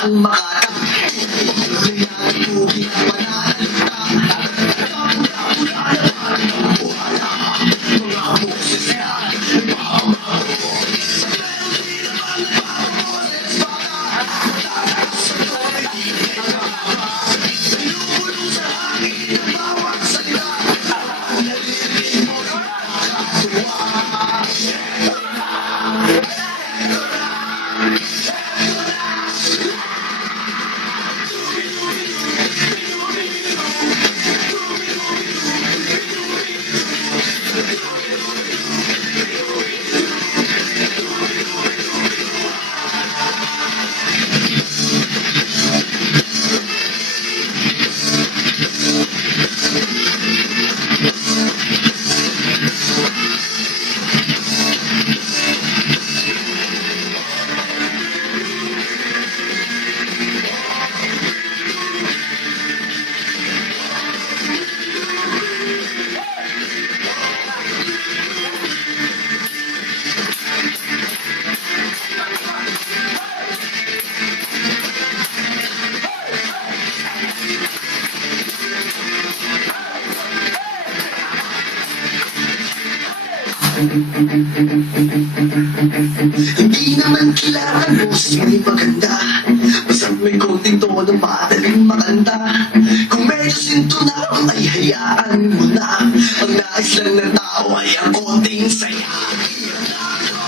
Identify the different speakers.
Speaker 1: ang makata Hindi naman kailangan boses may maganda. Basta may konting tono madaling makanta Kung medyo sintunaw ay hayaan mo na. Ang nais lang ng tao ay ang konting saya. Ako na